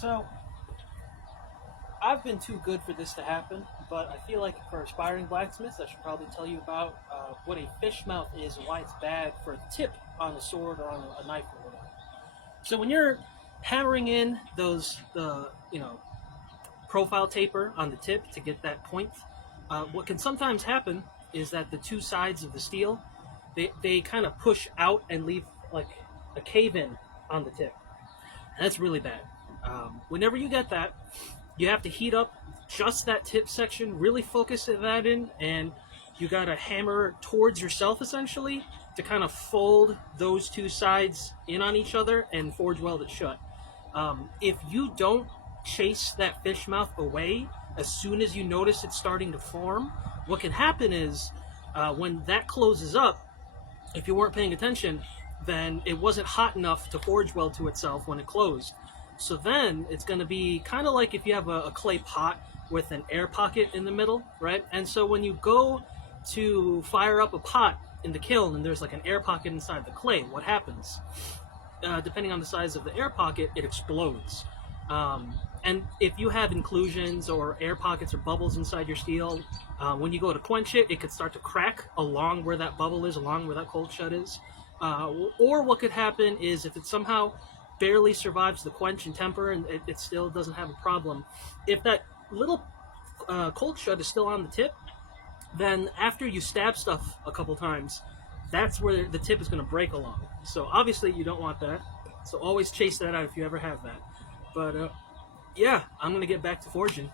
So, I've been too good for this to happen, but I feel like for aspiring blacksmiths, I should probably tell you about what a fish mouth is and why it's bad for the tip on a sword or on a knife or whatever. So when you're hammering in the profile taper on the tip to get that point, what can sometimes happen is that the two sides of the steel they kind of push out and leave like a cave in on the tip. And that's really bad. Whenever you get that, you have to heat up just that tip section, really focus that in, and you gotta hammer towards yourself essentially to kind of fold those two sides in on each other and forge weld it shut. If you don't chase that fish mouth away as soon as you notice it's starting to form, what can happen is when that closes up, if you weren't paying attention, then it wasn't hot enough to forge weld to itself when it closed. So then it's going to be kind of like if you have a clay pot with an air pocket in the middle, right? And so when you go to fire up a pot in the kiln and there's like an air pocket inside the clay, what happens? Depending on the size of the air pocket, it explodes. And if you have inclusions or air pockets or bubbles inside your steel, when you go to quench it, it could start to crack along where that bubble is, along where that cold shut is. Or what could happen is if it somehow barely survives the quench and temper and it still doesn't have a problem, if that little cold shut is still on the tip, then after you stab stuff a couple times, that's where the tip is going to break along. So obviously you don't want that. So always chase that out if you ever have that. But yeah, I'm going to get back to forging.